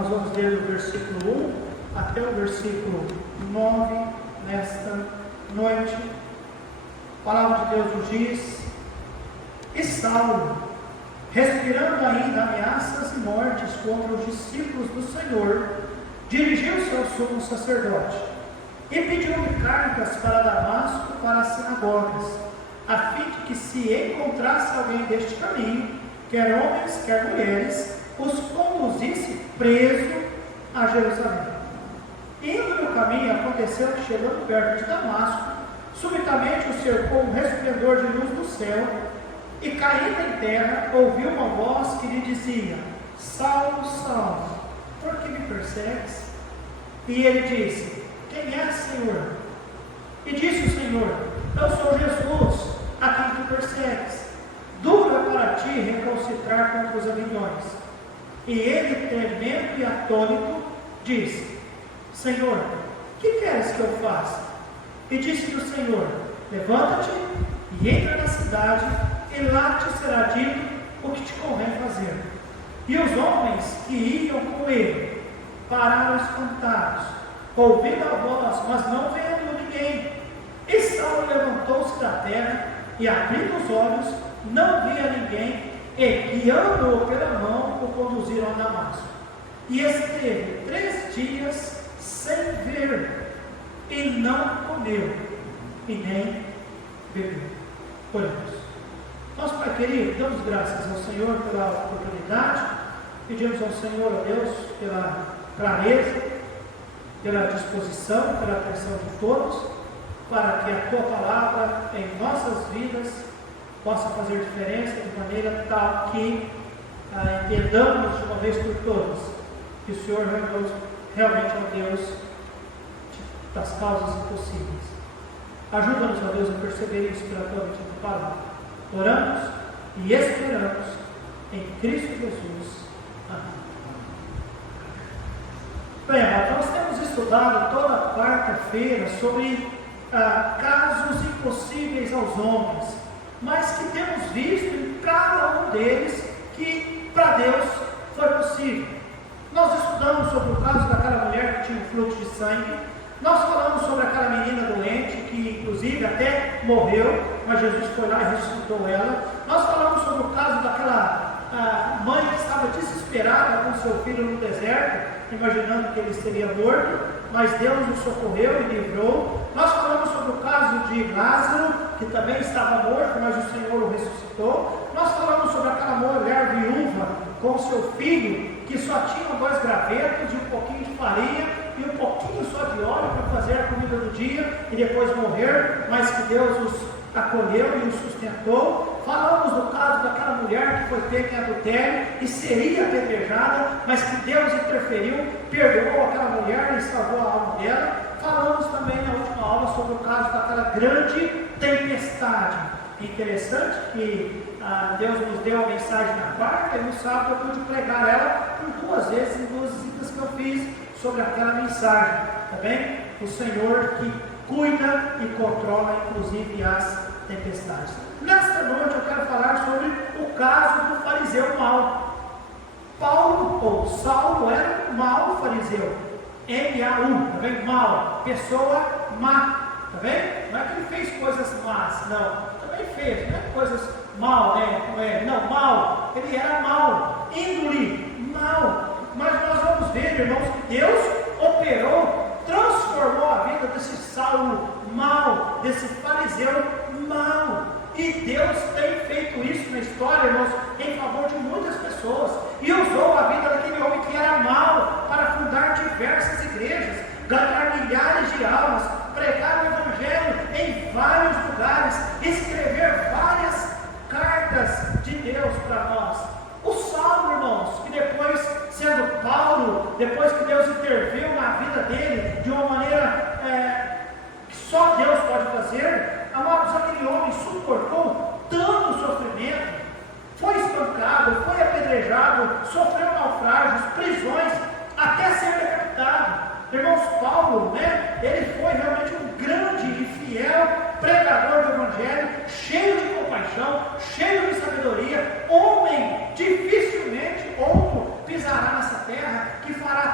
Nós vamos ler do versículo 1 até o versículo 9 nesta noite. A palavra de Deus nos diz: E Saulo, respirando ainda ameaças e mortes contra os discípulos do Senhor, dirigiu-se ao sumo sacerdote e pediu-lhe cartas para Damasco, para as sinagogas, a fim de que, se encontrasse alguém deste caminho, quer homens, quer mulheres, os conduzisse preso a Jerusalém. Indo no caminho, aconteceu que, chegando perto de Damasco, subitamente o cercou um resplendor de luz do céu, e, caindo em terra, ouviu uma voz que lhe dizia: Saulo, Saulo, por que me persegues? E ele disse: Quem és, Senhor? E disse o Senhor: Eu sou Jesus, a quem tu persegues. Duro é para ti recalcitrar contra os aguilhões. E ele, tremendo e atônito, disse: Senhor, que queres que eu faça? E disse-lhe o Senhor: Levanta-te e entra na cidade, e lá te será dito o que te convém fazer. E os homens que iam com ele pararam espantados, ouvindo a voz, mas não vendo ninguém. E Saulo levantou-se da terra e, abrindo os olhos, não via ninguém, e, guiando-o pela mão, o conduziram a Damasco. E esteve 3 dias sem ver, e não comeu, e nem bebeu. Oremos. Nosso Pai querido, damos graças ao Senhor pela oportunidade, pedimos ao Senhor, a Deus, pela clareza, pela disposição, pela atenção de todos, para que a Tua palavra em nossas vidas possa fazer diferença de maneira tal que entendamos de uma vez por todas que o Senhor realmente é o Deus das causas impossíveis. Ajuda-nos, ó Deus, a perceber isso pela Tua palavra. Oramos e esperamos em Cristo Jesus. Amém. Bem, nós temos estudado toda quarta-feira sobre casos impossíveis aos homens, mas que temos visto em cada um deles que para Deus foi possível. Nós estudamos sobre o caso daquela mulher que tinha um fluxo de sangue. Nós falamos sobre aquela menina doente, que inclusive até morreu, mas Jesus foi lá e ressuscitou ela. Nós falamos sobre o caso daquela mãe que estava desesperada com seu filho no deserto, imaginando que ele seria morto, mas Deus o socorreu e livrou. Nós falamos sobre o caso de Lázaro, que também estava morto, mas o Senhor o ressuscitou. Nós falamos sobre aquela mulher viúva com seu filho, que só tinha 2 gravetos e um pouquinho de farinha, e um pouquinho só de óleo para fazer a comida do dia e depois morrer, mas que Deus os acolheu e os sustentou. Falamos do caso daquela mulher que foi pega em adultério e seria apedrejada, mas que Deus interferiu, perdoou aquela mulher e salvou a alma dela. Falamos também na última aula sobre o caso daquela grande tempestade. Interessante que Deus nos deu a mensagem na quarta e no sábado eu pude pregar ela por 2 vezes em 2 visitas que eu fiz sobre aquela mensagem, tá bem? O Senhor que cuida e controla inclusive as tempestades. Nesta noite eu quero falar sobre o caso do fariseu mau. Saulo era um mau fariseu, M-A-U, tá bem? Mau, pessoa má, tá bem? Não é que ele fez coisas más, não, também fez, não é coisas mal, né? Não, mal, ele era mau, índole, mau. Mas nós vamos ver, irmãos, que Deus operou, transformou a vida desse Saulo mau, desse fariseu mau. E Deus tem feito isso na história, irmãos, em favor de muitas pessoas. E usou a vida daquele homem que era mau para fundar diversas igrejas, ganhar milhares de almas, pregar o Evangelho em vários lugares, escrever várias cartas de Deus para nós. O Saulo, irmãos, que depois, sendo Paulo, depois que Deus interviu na vida dele de uma maneira que só Deus pode fazer, amados, aquele homem suportou tanto sofrimento, foi espancado, foi apedrejado, sofreu naufrágios, prisões, até ser decapitado. Irmãos, Paulo, ele foi realmente um grande e fiel pregador do Evangelho, cheio de compaixão, cheio de sabedoria, homem dificilmente outro pisará nessa terra que fará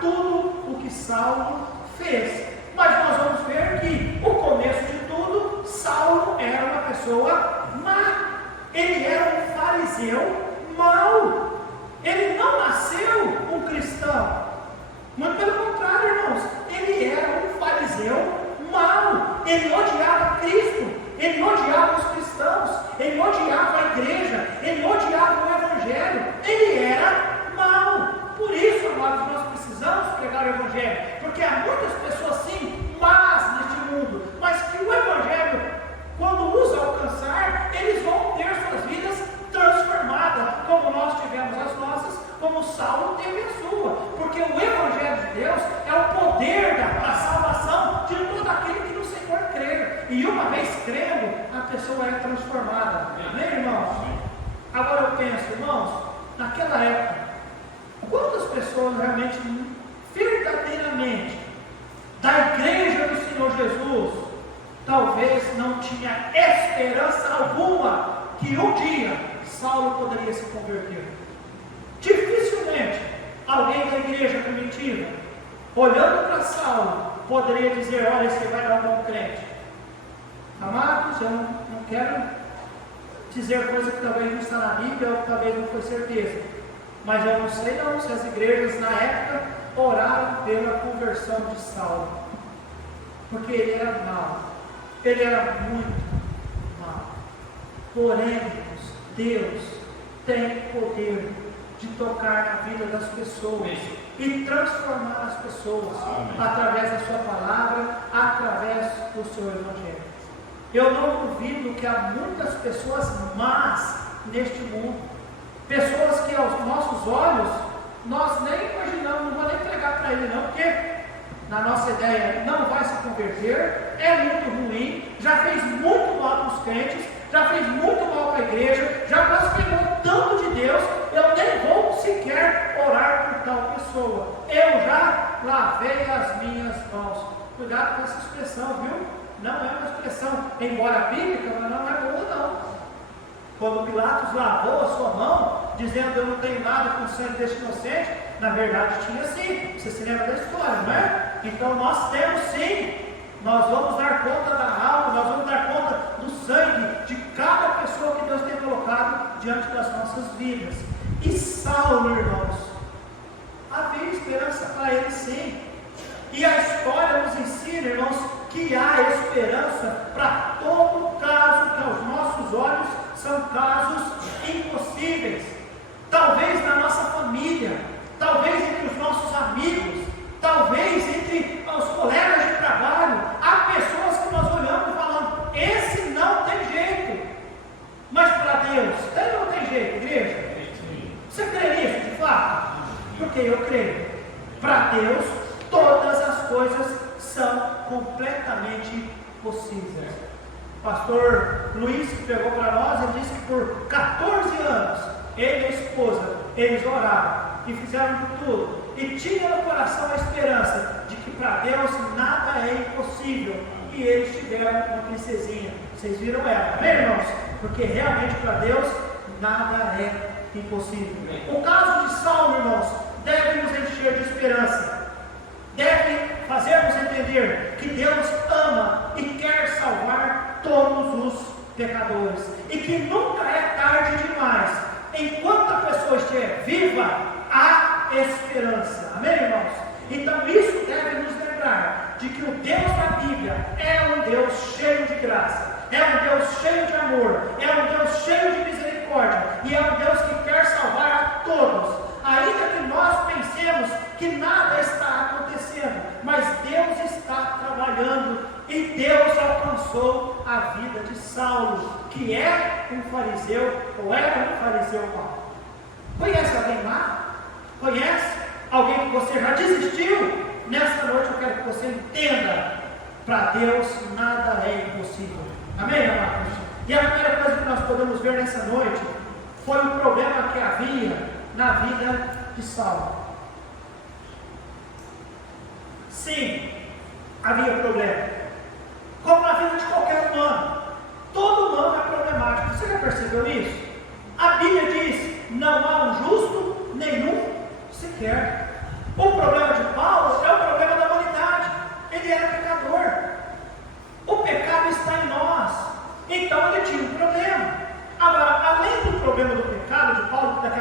tudo o que Saulo fez. Mas nós vamos ver que o começo de tudo, Saulo era uma pessoa má. Ele era um fariseu mau. Ele não nasceu um cristão. Muito pelo contrário, irmãos. Ele era um fariseu mau. Ele odiava Cristo. Ele odiava os cristãos. Ele odiava a igreja. Ele odiava o evangelho. Ele era mau. Por isso, amados, nós precisamos pregar o evangelho. Porque há muitas pessoas sim más neste mundo. Mas que o evangelho, quando os alcançar, eles vão ter suas vidas transformadas, como nós tivemos as nossas, como Saulo teve a sua, porque o Evangelho de Deus é o poder da salvação de todo aquele que no Senhor crer, e uma vez crendo, a pessoa é transformada. Amém, irmãos? Agora eu penso, irmãos, naquela época, quantas pessoas realmente, verdadeiramente, da igreja do Senhor Jesus, talvez não tinha esperança alguma que um dia Saulo poderia se converter? Dificilmente alguém da igreja primitiva, olhando para Saulo, poderia dizer: olha, esse vai dar um bom crente. Amados, eu não quero dizer coisa que talvez não está na Bíblia, ou que talvez não foi certeza, mas eu não sei não se as igrejas na época oraram pela conversão de Saulo, porque ele era mau, ele era muito mau. Porém, Deus tem poder de tocar na vida das pessoas e transformar as pessoas através da sua palavra, através do seu evangelho. Eu não duvido que há muitas pessoas más neste mundo, pessoas que aos nossos olhos nós nem imaginamos, não vou nem pregar para ele não, porque na nossa ideia não vai se converter, é muito ruim, já fez muito mal para os crentes, já fez muito mal para a igreja, já blasfemou tanto de Deus, eu nem vou sequer orar por tal pessoa, eu já lavei as minhas mãos. Cuidado com essa expressão, viu? Não é uma expressão, embora bíblica, mas não é boa não. Quando Pilatos lavou a sua mão, dizendo: eu não tenho nada com o sangue deste inocente, na verdade tinha sim. Você se lembra da história, não é? Então nós temos sim. Nós vamos dar conta da alma, nós vamos dar conta do sangue de cada pessoa que Deus tem colocado diante das nossas vidas. E Saulo, irmãos, havia esperança para ele sim. E a história nos ensina, irmãos, que há esperança para todo caso que aos nossos olhos são casos impossíveis. Talvez na nossa família, talvez entre os nossos amigos, talvez entre os colegas de trabalho, há pessoas que nós olhamos e falamos: esse não tem jeito. Mas para Deus, tem ou não tem jeito, igreja? Você crê nisso de fato? Porque eu creio. Para Deus, todas as coisas são completamente possíveis. O pastor Luiz, que pregou para nós, ele disse que por 14 anos, ele e a esposa, eles oraram e fizeram de tudo, e tinham no coração a esperança de que para Deus nada é impossível, e eles tiveram uma princesinha. Vocês viram ela, amém, irmãos? Porque realmente para Deus nada é impossível. O caso de Saulo, irmãos, deve nos encher de esperança, deve fazer-nos entender que Deus ama e quer salvar todos os pecadores, e que nunca é tarde demais. Enquanto a pessoa estiver viva, há esperança, amém, irmãos? Então isso deve nos lembrar de que o Deus da Bíblia é um Deus cheio de graça, é um Deus cheio de amor, é um Deus cheio de misericórdia, e é um Deus que quer salvar a todos, ainda que nós pensemos que nada está acontecendo, mas Deus está trabalhando, e Deus alcançou a vida de Saulo, que é um fariseu, ou era um fariseu mau. Conhece alguém lá? Conhece alguém que você já desistiu? Nesta noite eu quero que você entenda: para Deus nada é impossível. Amém, amados? E a primeira coisa que nós podemos ver nessa noite foi o problema que havia na vida de Saulo. Sim, havia problema, como na vida de qualquer humano. Todo humano é problemático. Você já percebeu isso? A Bíblia diz: não há um justo nenhum sequer. O problema de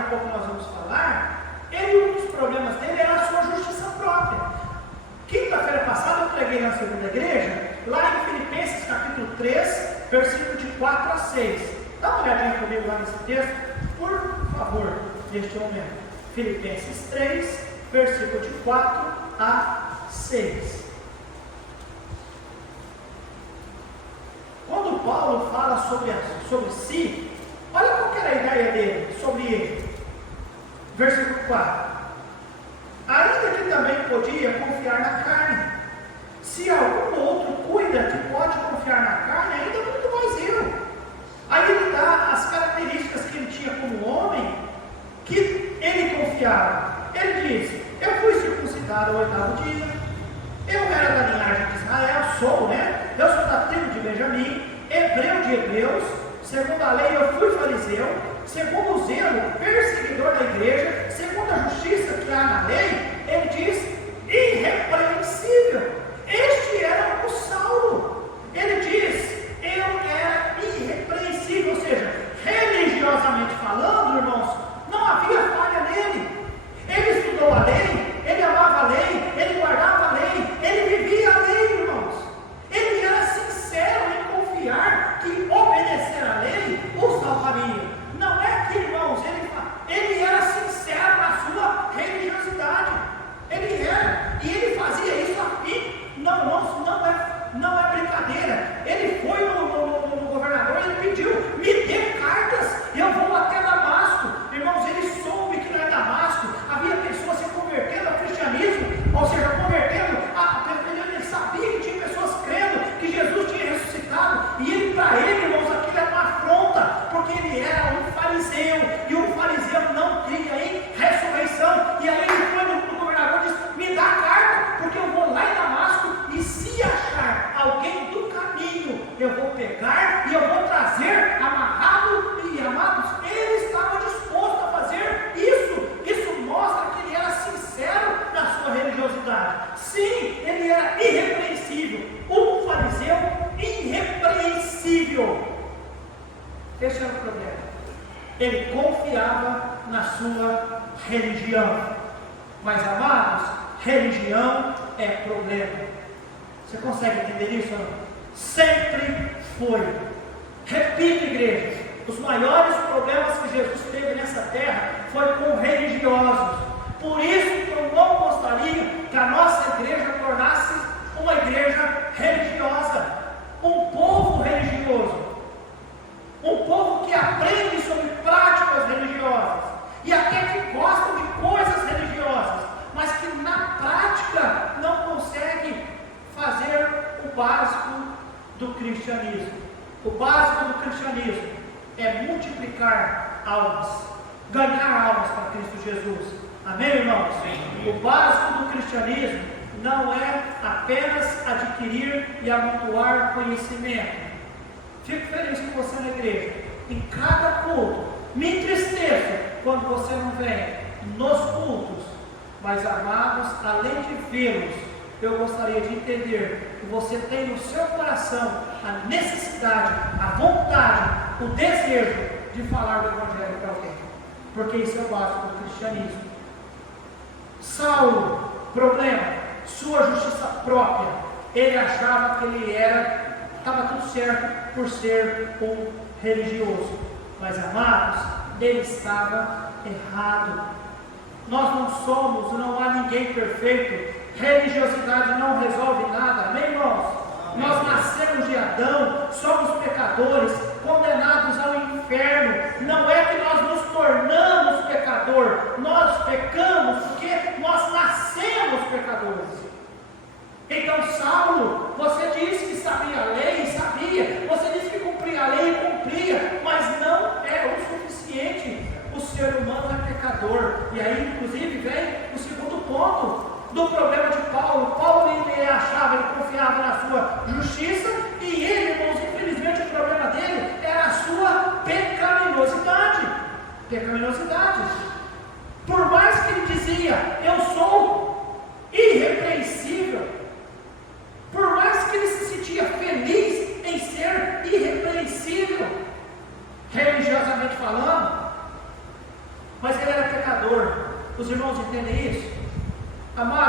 pouco nós vamos falar, um dos problemas dele era a sua justiça própria. Quinta-feira passada eu preguei na segunda igreja, lá em Filipenses capítulo 3, versículo de 4 a 6. Dá uma olhadinha comigo lá nesse texto, por favor, neste momento. Filipenses 3, versículo de 4 a 6. Quando Paulo fala sobre si, olha qual que era a ideia dele, sobre ele. Versículo 4. Ainda que também podia confiar na carne. Se algum outro cuida que pode confiar na carne, ainda muito mais eu. Aí ele dá as características que ele tinha como homem, que ele confiava. Ele diz: eu fui circuncidado ao 8º dia, eu era da linhagem de Israel, eu sou da tribo de Benjamim, hebreu de hebreus, segundo a lei eu fui fariseu, segundo o zelo, perseguidor da igreja, segundo a justiça que há na lei, ele diz: irrepreensível. Este era o Saulo. Ele diz: eu era irrepreensível, ou seja, religiosamente falando, irmãos, não havia falha nele. Ele estudou a lei, ele amava a lei, ele guardava a lei, ele vivia a lei, irmãos. Ele era sincero em confiar que obedecer a lei o salvaria. Não é que, irmãos, ele era sincero na sua religiosidade. Ele era, e ele fazia isso a fim. Não é brincadeira. Ele foi no governador, ele pediu: me dê cartas, eu vou até Damasco. Irmãos, ele soube que lá em Damasco havia pessoas se convertendo ao cristianismo, ou seja, ele sabia que tinha pessoas crendo que Jesus tinha ressuscitado, e para ele, irmãos, aquilo era uma afronta, porque ele era um fariseu, e um fariseu não cria em ressurreição. E aí ele foi no governador e disse: me dá a carta, porque eu vou lá em Damasco, e se achar alguém do caminho, eu vou pegar e eu vou trazer amarrado. E amados, ele estava disposto a fazer isso. Isso mostra que ele era sincero na sua religiosidade. Sim, ele era irrepreensível, um fariseu irrepreensível. Esse era o problema. Ele confiava na sua religião. Mas, amados, religião é problema. Você consegue entender isso? Sempre foi. Repito, igreja, os maiores problemas que Jesus teve nessa terra foi com religiosos. Por isso que eu não gostaria que a nossa igreja tornasse uma igreja religiosa, um povo religioso, um povo que aprende sobre práticas religiosas e até que gostam de coisas religiosas, mas que na prática não consegue fazer o básico do cristianismo. O básico do cristianismo é multiplicar almas, ganhar almas para Cristo Jesus. Amém, irmãos? Sim. O básico do cristianismo não é apenas adquirir e amontoar conhecimento. Fico feliz com você na igreja. Em cada culto, me entristeço quando você não vem nos cultos. Mas, amados, além de vê-los, eu gostaria de entender que você tem no seu coração a necessidade, a vontade, o desejo de falar do Evangelho para alguém. Porque isso é o básico do cristianismo. Saulo, problema, sua justiça própria. Ele achava que ele estava tudo certo por ser um religioso. Mas, amados, ele estava errado. Nós não somos, não há ninguém perfeito. Religiosidade não resolve nada, amém, irmãos? Amém. Nós nascemos de Adão, somos pecadores, condenados ao inferno. Não é que nós nos tornamos pecador, nós pecamos porque nós nascemos pecadores. Então, Saulo, você disse que sabia a lei, sabia, você disse que cumpria a lei e cumpria, mas não é o suficiente. O ser humano é pecador. E aí, inclusive, vem o segundo ponto do problema de Paulo. Paulo, ele achava, ele confiava na sua justiça, e ele, irmãos, infelizmente o problema dele era a sua pecaminosidade. Por mais que ele dizia: eu sou irrepreensível, por mais que ele se sentia feliz em ser irrepreensível, religiosamente falando, mas ele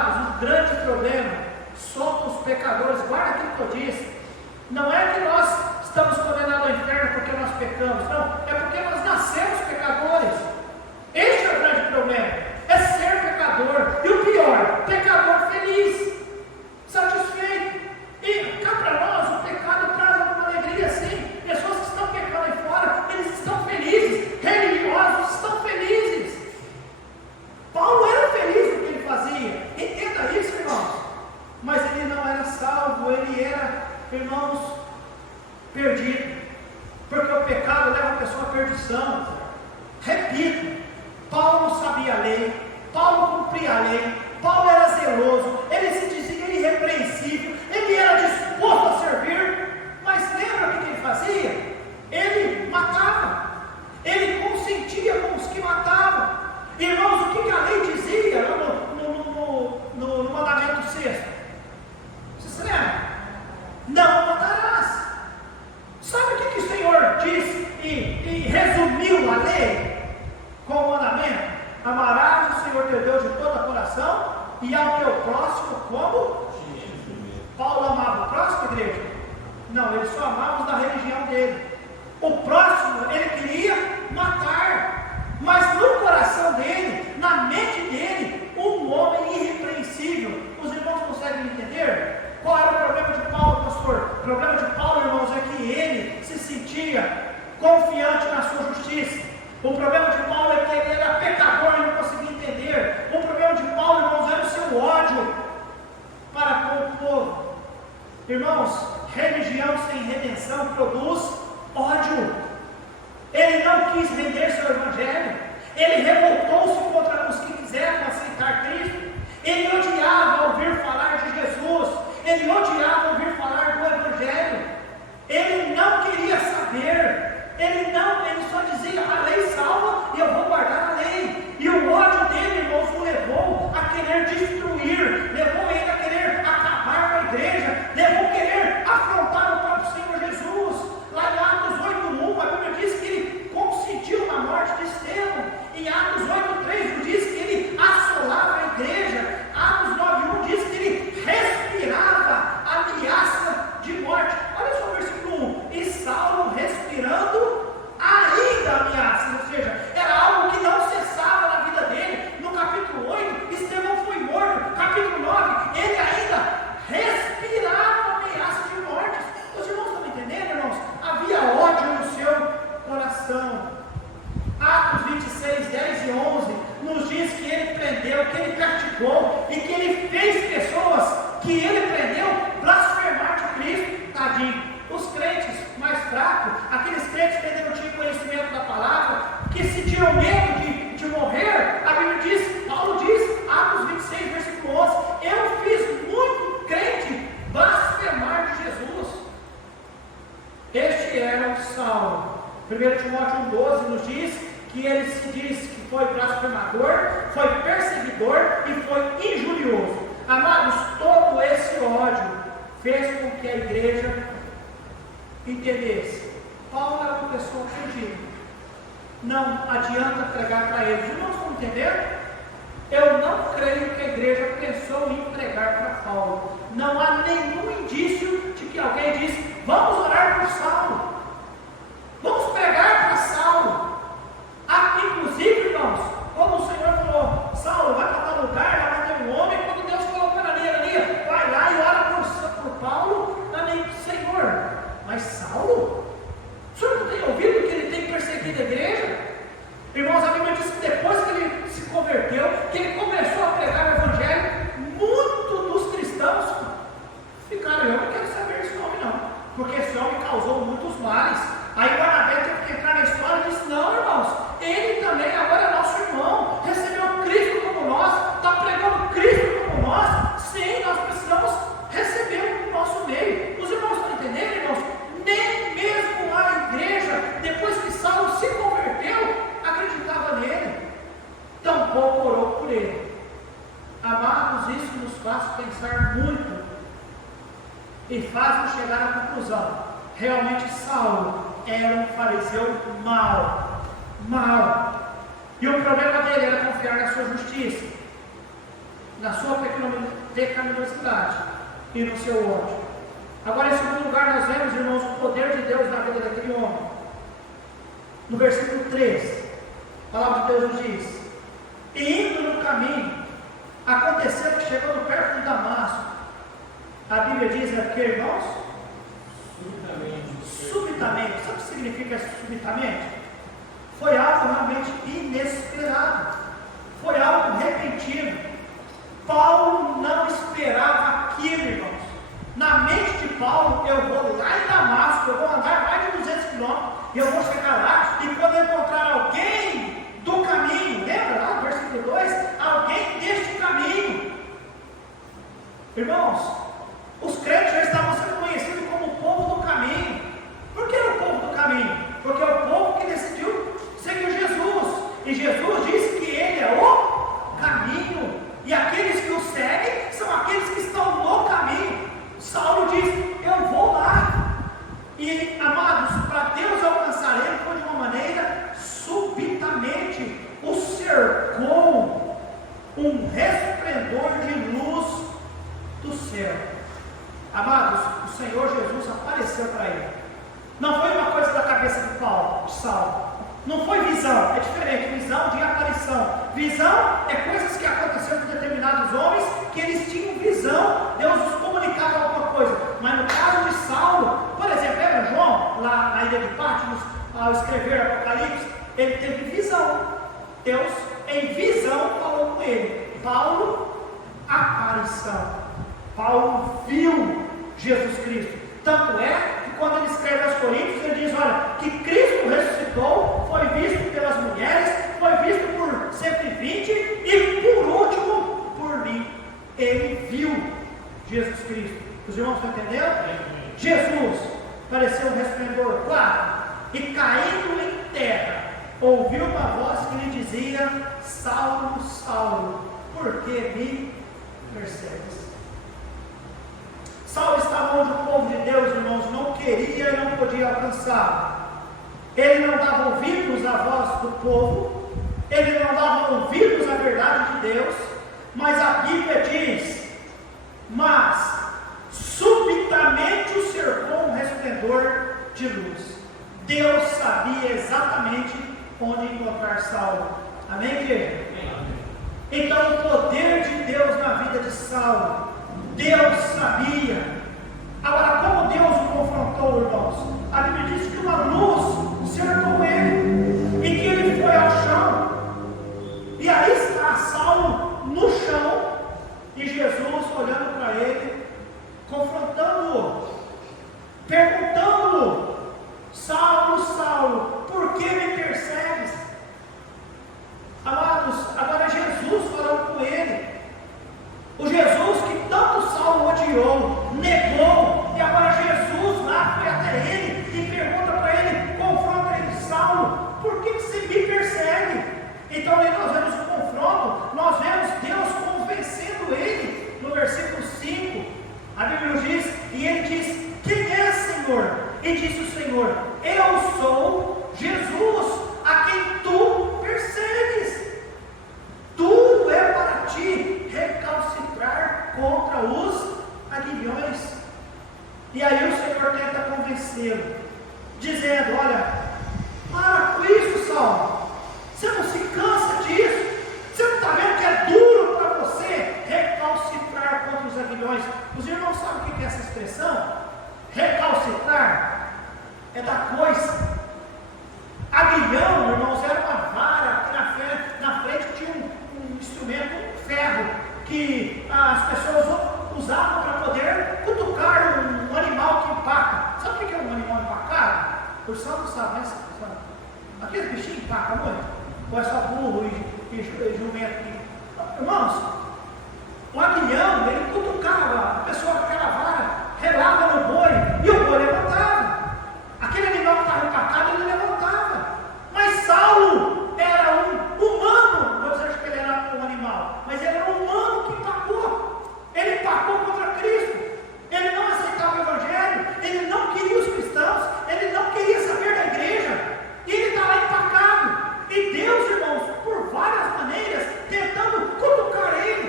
amados, o grande problema somos os pecadores. Guarda aquilo que eu disse. Não é que nós estamos condenados ao inferno porque nós pecamos, não. É porque nós nascemos pecadores. Este é o grande problema. É ser pecador. E o pior, pecador feliz, satisfeito. E cá para nós, o pecado traz alguma alegria, sim. Pessoas que estão pecando aí fora, eles estão felizes. Religiosos estão felizes. Paulo era feliz no que ele fazia. Entenda isso, irmãos. Mas ele não era salvo, ele era, irmãos, perdido. Porque o pecado leva a pessoa à perdição. Repito, Paulo sabia a lei, Paulo cumpria a lei, Paulo era zeloso, ele se dizia irrepreensível, ele era disposto a servir, mas lembra o que ele fazia? Ele matava, ele consentia com os que matavam. Irmãos, o que a lei dizia no mandamento 6? Você se lembra? Não matarás. Sabe o que o Senhor disse e resumiu a lei com o mandamento? Amarás o Senhor teu Deus de todo o coração e ao teu próximo como? Paulo amava o próximo, igreja? Não, ele só amava os da religião dele. O próximo ele queria matar, mas no coração dele, na mente dele, um homem irrepreensível. Os irmãos conseguem entender? Qual era o problema de Paulo, pastor? O problema de Paulo, irmãos, é que ele se sentia confiante na sua justiça. O problema de Paulo é que ele era pecador e não conseguia entender. O problema de Paulo, irmãos, era o seu ódio para com o povo. Irmãos, religião sem redenção produz ódio. Ele não quis render seu evangelho. Ele revoltou-se contra os que quiseram aceitar Cristo. Ele odiava ouvir falar de Jesus. Ele odiava ouvir falar do evangelho. Ele não queria saber. Ele só dizia: a lei salva e eu vou guardar a lei. E o ódio dele, irmãos, o levou a querer destruir, levou ele a querer acabar com a igreja, levou a querer afrontar o próprio Senhor Jesus. Lá em Atos 8:1, a Bíblia diz que ele consentiu na morte de Estevão. Em Atos 8:3 diz que ele assolava a igreja. Atos 9:1 diz que ele respirava ameaça de morte. Olha só o versículo 1. E Saulo respirando ainda ameaça, ou seja, era algo que não cessava na vida dele. No capítulo 8, Estevão foi morto. Capítulo 9, ele ainda respirava ameaça de morte. Os irmãos estão entendendo, irmãos? Havia ódio no seu coração. Atos 26, 10 e 11 nos diz que ele prendeu, que ele castigou e que ele fez pessoas que ele prendeu blasfemar de Cristo. Tadinho. Os crentes mais fracos, aqueles crentes que ainda não tinham conhecimento da palavra, que sentiram medo de morrer, a Bíblia diz, Paulo diz, Atos 26, versículo 11, eu fiz muito crente blasfemar de Jesus. Este era o Saulo. 1 Timóteo 1,12 nos diz que ele se diz que foi blasfemador, foi perseguidor e foi injurioso. Amados, todo esse ódio fez com que a igreja entendesse. Paulo era uma pessoa perdida. Não adianta pregar para eles. Os irmãos estão entendendo? Eu não creio que a igreja pensou em pregar para Paulo. Não há nenhum indício de que alguém disse: vamos orar por Saulo, vamos pregar para Saulo. Inclusive, irmãos, como o Senhor falou: Saulo, vai para tal lugar, lá vai ter um homem. Quando Deus colocou Ananias, vai lá e ora por Paulo. Senhor, mas Saulo? O senhor não tem ouvido que ele tem perseguido a igreja? Irmãos, a Bíblia diz que depois que ele se converteu, que ele começou a pregar o evangelho, muitos dos cristãos ficaram: eu não quero saber desse homem não, porque esse homem causou muitos males. Aí Barnabé teve que entrar na história e disse: não, irmãos, ele também agora é nosso irmão, recebeu Cristo como nós, está pregando Cristo como nós. Sim, nós precisamos receber no nosso meio. Os irmãos estão entendendo, irmãos? Nem mesmo a igreja, depois que Saulo se converteu, acreditava nele, tampouco orou por ele. Amados, isso nos faz pensar muito e faz-nos chegar à conclusão: realmente Saulo era um fariseu mau. E o problema dele era confiar na sua justiça. na sua pecaminosidade e no seu ódio. Agora, em segundo lugar, nós vemos, irmãos, o poder de Deus na vida daquele homem. No versículo 3, a palavra de Deus nos diz: e indo no caminho, aconteceu que chegando perto de Damasco, a Bíblia diz aqui, irmãos, subitamente. Sabe o que significa subitamente? Foi algo realmente inesperado, foi algo repentino. Paulo não esperava aquilo, irmãos. Na mente de Paulo, eu vou lá em Damasco, eu vou andar mais de 200 quilômetros, e eu vou chegar lá, e quando eu encontrar alguém do caminho, lembra lá no versículo 2? Alguém deste caminho. Irmãos, os crentes já estavam sendo conhecidos como o povo do caminho. Por que era o povo do caminho? Porque é o povo que decidiu seguir Jesus, e Jesus disse que Ele é o caminho, e aqueles que o seguem são aqueles que estão no caminho. Saulo diz: eu vou lá. E, amados, para Deus alcançar ele foi de uma maneira subitamente. O cercou um resplendor de luz do céu. Amados, o Senhor Jesus apareceu para ele. Não foi uma coisa da cabeça de Saulo. Não foi visão, é diferente. Visão de aparição. Visão é coisas que aconteceram com determinados homens, que eles tinham visão, Deus os comunicava alguma coisa. Mas no caso de Saulo, por exemplo, lembra João, lá na ilha de Patmos, ao escrever Apocalipse, ele teve visão. Deus, em visão, falou com ele. Paulo, aparição. Paulo viu Jesus Cristo. Tanto é que quando ele escreve aos Coríntios, ele diz: olha, que Cristo ressuscitou, foi visto pelas mulheres, foi visto por 120 e por último por mim. Ele viu Jesus Cristo. Os irmãos estão entendendo? Jesus pareceu um resplendor claro, e caindo em terra, ouviu uma voz que lhe dizia: Saulo, Saulo, por que me persegues? Saulo estava onde o povo de Deus, irmãos, não queria e não podia alcançar. Ele não dava ouvidos à voz do povo, ele não dava ouvidos à verdade de Deus, mas a Bíblia diz: mas subitamente o cercou um resplendor de luz. Deus sabia exatamente onde encontrar Saulo. Amém, igreja? Então, o poder de Deus na vida de Saulo, Deus sabia. Agora, como Deus o confrontou, irmãos? A Bíblia diz que uma luz cercou ele, e que ele foi ao chão, e aí está Saulo no chão, e Jesus olhando para ele, confrontando-o, perguntando-o: Saulo, Saulo, por que me persegues? Amados, agora Jesus falando com ele, o Jesus que tanto Saulo odiou, negou, e agora Jesus lá foi até ele e pergunta para ele, confronta ele: Saulo, por que você me persegue? Então ali nós vemos o confronto, nós vemos Deus convencendo ele. No versículo 5, a Bíblia nos diz, e ele diz: quem é, Senhor? E disse o Senhor: eu sou Jesus, a quem tu persegues. Tudo é para ti recalcitrar contra os aguilhões. E aí o Senhor tenta convencê-lo, dizendo: olha, para com isso, Saulo, você não se cansa disso? Você não está vendo que é duro para você recalcitrar contra os aguilhões? Os irmãos sabem o que é essa expressão? Recalcitrar é da coisa. Aguilhão, irmãos, era uma vara que na frente tinha um instrumento, um ferro, que as pessoas usavam para poder cutucar um animal que empaca. Sabe o que é um animal empacado? O pessoal não sabe, né? Aqueles bichinhos empacam muito. Ou é só burro e jumento. Irmãos, o aguilhão, ele cutucava a pessoa com aquela vara, relava no boi, e o boi levantava. Aquele animal que estava empacado, ele levantava. Mas Saulo era um humano. Vou dizer que ele era um animal, mas ele era um humano que empacou. Ele empacou contra Cristo. Ele não aceitava o Evangelho, ele não queria os cristãos, ele não queria saber da igreja, e ele está lá empacado. E Deus, irmãos, por várias maneiras, tentando cutucar ele,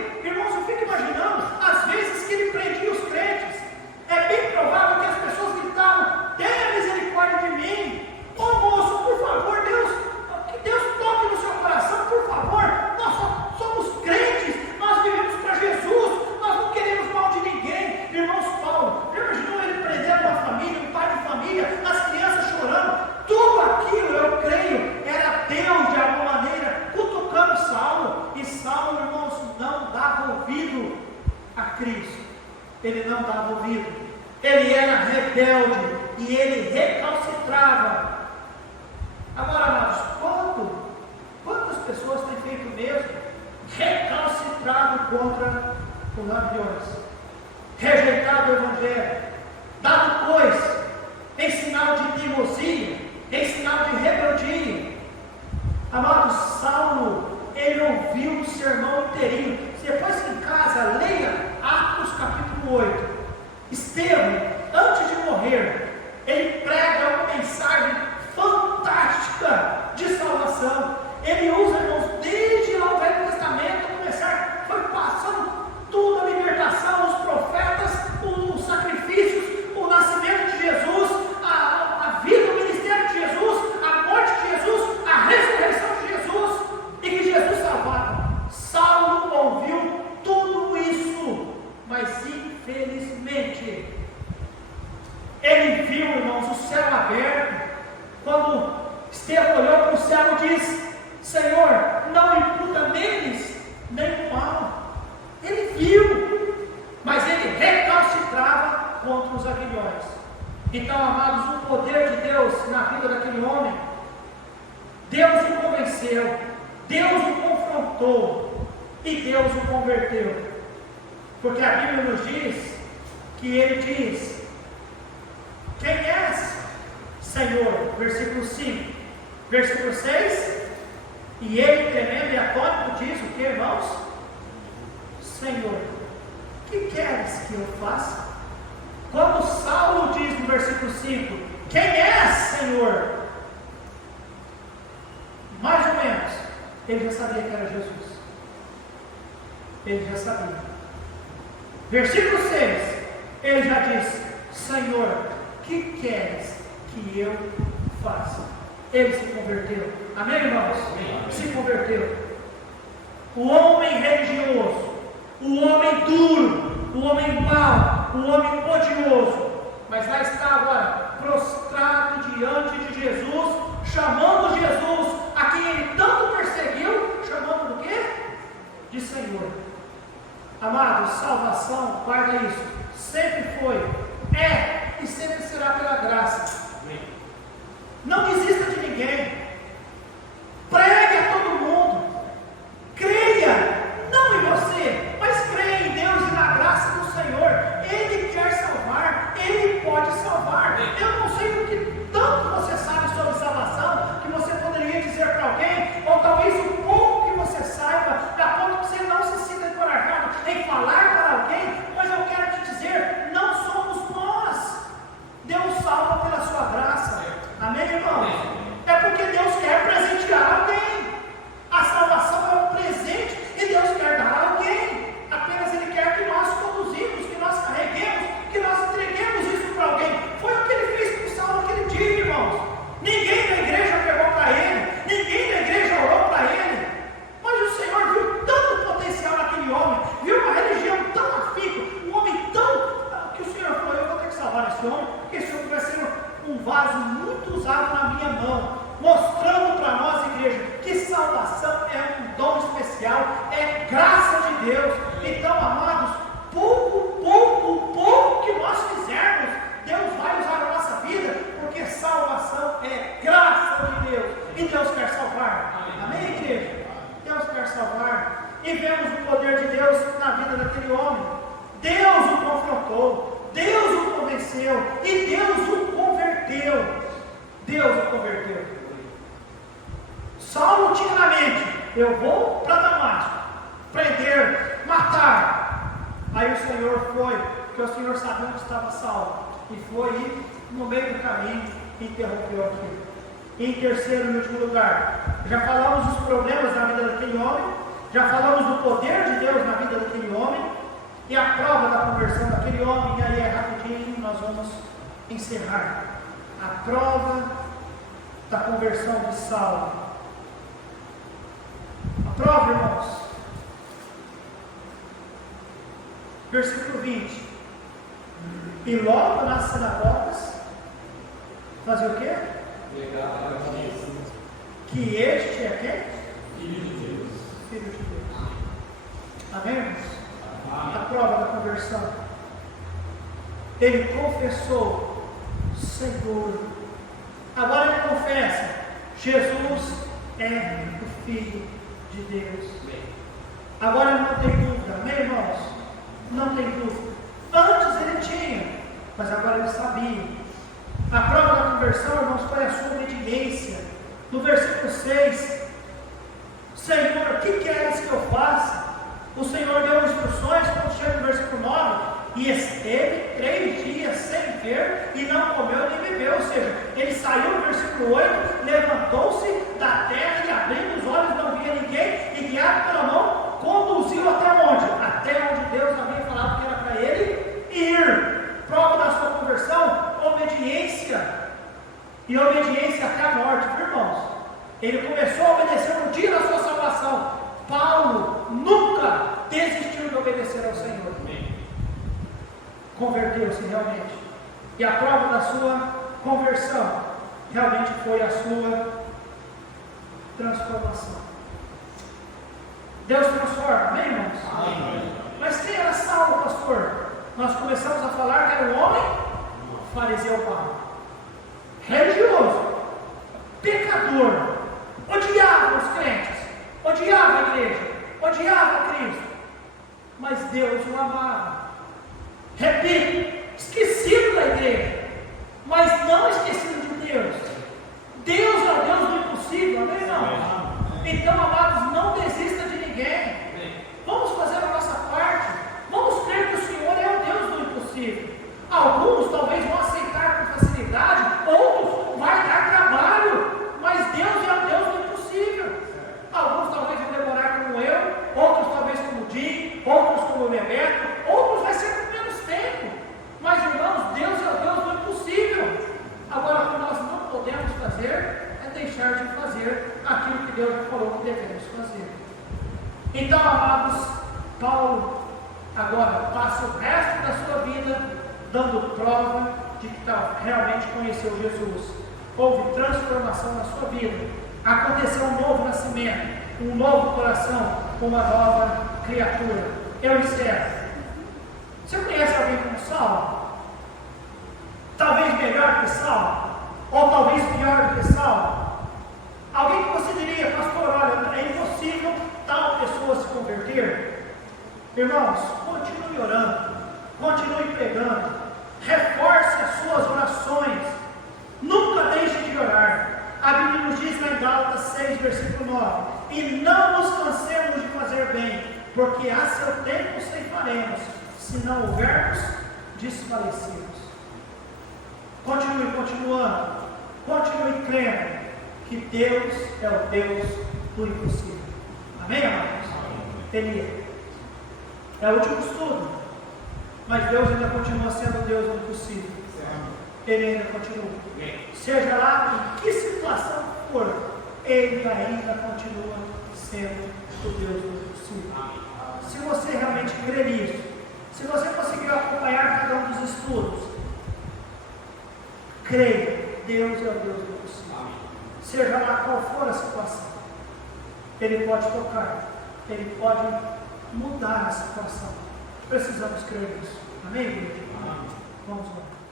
Cristo, ele não dava ouvido, ele era rebelde e ele recalcitrava. Agora, amados, quantas pessoas têm feito mesmo? Recalcitrado contra os lampiões, rejeitado o Evangelho, dado coisa, em sinal de teimosia, em sinal de rebeldia. Amados, Saulo, ele ouviu o sermão inteirinho. Depois que em casa, leia Atos capítulo 8. Estevão, antes de morrer, ele prega uma mensagem fantástica de salvação. Ele usa, irmãos, desde lá o Velho Testamento, começar, foi passando tudo, a libertação, os profetas, os sacrifícios, o nascimento de Jesus, a vida, o ministério de Jesus, a morte de Jesus, a ressurreição de Jesus, e que Jesus salvava. Saulo ouviu tudo isso, mas infelizmente, ele viu, irmãos, o céu aberto. Quando Estevão olhou para o céu e disse: Senhor, não imputa neles nenhum mal. Ele viu, mas ele recalcitrava contra os aguilhões. Então, amados, o poder de Deus na vida daquele homem, Deus o convenceu, Deus o confrontou e Deus o converteu. Porque a Bíblia nos diz que ele diz: quem és, Senhor? Versículo 5. Versículo 6. E ele, tremendo e atônito, diz o que, irmãos? Senhor, que queres que eu faça? Quando Saulo diz no versículo 5, quem és, Senhor? Mais ou menos, ele já sabia que era Jesus. Ele já sabia. Versículo 6, ele já diz: Senhor, que queres que eu faça? Ele se converteu. Amém, irmãos? Amém. Se converteu. O homem religioso, o homem duro, o homem mau, o homem odioso, mas lá está agora, prostrado diante de Jesus, chamando Jesus, a quem ele tanto perseguiu, chamando do quê? De Senhor. Amados, salvação, guarda isso, sempre foi, é e sempre será pela graça. Não desista de ninguém. Pregue a todo mundo. Creia, não em você, mas creia em Deus e na graça do Senhor. Ele quer salvar, Ele pode salvar. Eu não sei o que tanto você sabe sobre salvação, que você poderia dizer para alguém, ou talvez o pouco que você saiba, da ponto que você não se sinta encorajado em falar para alguém, mas eu quero te dizer, não somos nós. Deus salva pela sua graça. Amém, irmãos? É porque Deus quer presentear alguém. A salvação é um presente e Deus quer dar a alguém. Apenas Ele quer que nós conduzimos, que nós carreguemos, que nós entreguemos isso para alguém. Foi o que Ele fez com Saulo naquele dia, irmãos. Ninguém da igreja pegou para ele, ninguém da igreja orou para ele. Mas o Senhor viu tanto potencial naquele homem, viu uma religião tão afim, um homem tão... que o Senhor falou: eu vou ter que salvar esse homem, porque esse homem vai ser um vaso muito usado na minha mão, mostrando para nós, igreja, que salvação é um dom especial, é graça de Deus. Então, amados, pouco que nós fizermos, Deus vai usar na nossa vida, porque salvação é graça de Deus, e Deus quer salvar. Amém, igreja? Deus quer salvar, e vemos o poder de Deus na vida daquele homem. Deus o confrontou, Deus o convenceu e Deus o converteu. Deus o converteu. Saulo tinha na mente: eu vou para Damasco, prender, matar. Aí o Senhor foi, porque o Senhor sabia onde estava Saulo, e foi no meio do caminho e interrompeu aquilo. Em terceiro e último lugar, já falamos dos problemas na vida daquele homem, já falamos do poder de Deus na vida daquele homem, e a prova da conversão daquele homem. E aí é rapidinho, nós vamos encerrar. A prova da conversão de Saulo. A prova, irmãos, versículo 20. E logo nas sinagogas fazer o quê? Que este é quem? Filho de Deus. Filho de Deus. Amém, irmãos? prova da conversão. Ele confessou: Senhor. Agora ele confessa: Jesus é o Filho de Deus. Agora ele não tem dúvida, amém, irmãos? Não tem dúvida. Antes ele tinha, mas agora ele sabia. A prova da conversão, irmãos, foi a sua obediência. No versículo 6, Senhor, o que queres que eu faça? O Senhor deu instruções, quando chega no versículo 9, e esteve 3 dias sem ver, e não comeu nem bebeu. Ou seja, ele saiu no versículo 8, levantou-se da terra e abrindo os olhos, não via ninguém, e guiado pela mão, conduziu até onde? Até onde Deus havia falado que era para ele ir. Prova da sua conversão, obediência. E obediência até a morte, viu, irmãos? Ele começou a obedecer no dia da sua salvação. Paulo nunca desistiu de obedecer ao Senhor. Converteu-se realmente. E a prova da sua conversão realmente foi a sua transformação. Deus transforma, amém, irmãos? Amém. Mas quem era Saulo, pastor? Nós começamos a falar que era um homem fariseu mau, religioso, pecador, odiava os crentes, odiava a igreja, odiava Cristo, mas Deus o amava. Repito, esquecido da igreja, mas não esquecido de Deus. Deus é o Deus do impossível, amém, irmão? Então, amados, não desista de ninguém. Vamos fazer a nossa parte. Vamos crer que o Senhor é o Deus do impossível. Alguns talvez vão aceitar com facilidade, outros vai dar trabalho, mas Deus é o Deus do impossível. Alguns talvez vão demorar como eu, outros talvez como o Jim, outros como o Bebeto, outros vai ser com menos tempo. Mas, irmãos, Deus é o Deus do impossível. Agora, o que nós não podemos fazer é deixar de fazer aquilo que Deus já falou que devemos fazer. Então, amados, Paulo agora passa o resto da sua vida dando prova de que realmente conheceu Jesus. Houve transformação na sua vida. Aconteceu um novo nascimento, um novo coração, uma nova criatura. Eu encerro. Você conhece alguém como Saulo? Talvez melhor que Saulo, ou talvez pior do que Saulo. Alguém que você diria: pastor, olha, é impossível tal pessoa se converter. Irmãos, continue orando, continue pregando, reforce as suas orações, nunca deixe de orar. A Bíblia nos diz lá em Gálatas 6, versículo 9: e não nos cansemos de fazer bem, porque a seu tempo ceifaremos, se não houvermos desfalecidos. Continue continuando, continue crendo que Deus é o Deus do impossível. Amém, amados? Ele é o último estudo, mas Deus ainda continua sendo o Deus do impossível. Ele ainda continua. Seja lá em que situação for, Ele ainda continua sendo o Deus do impossível. Se você realmente crê nisso, se você conseguir acompanhar cada um dos estudos, creia, Deus é o Deus do impossível. Seja lá qual for a situação, Ele pode tocar, Ele pode mudar a situação. Precisamos crer nisso. Amém, igreja? Vamos lá.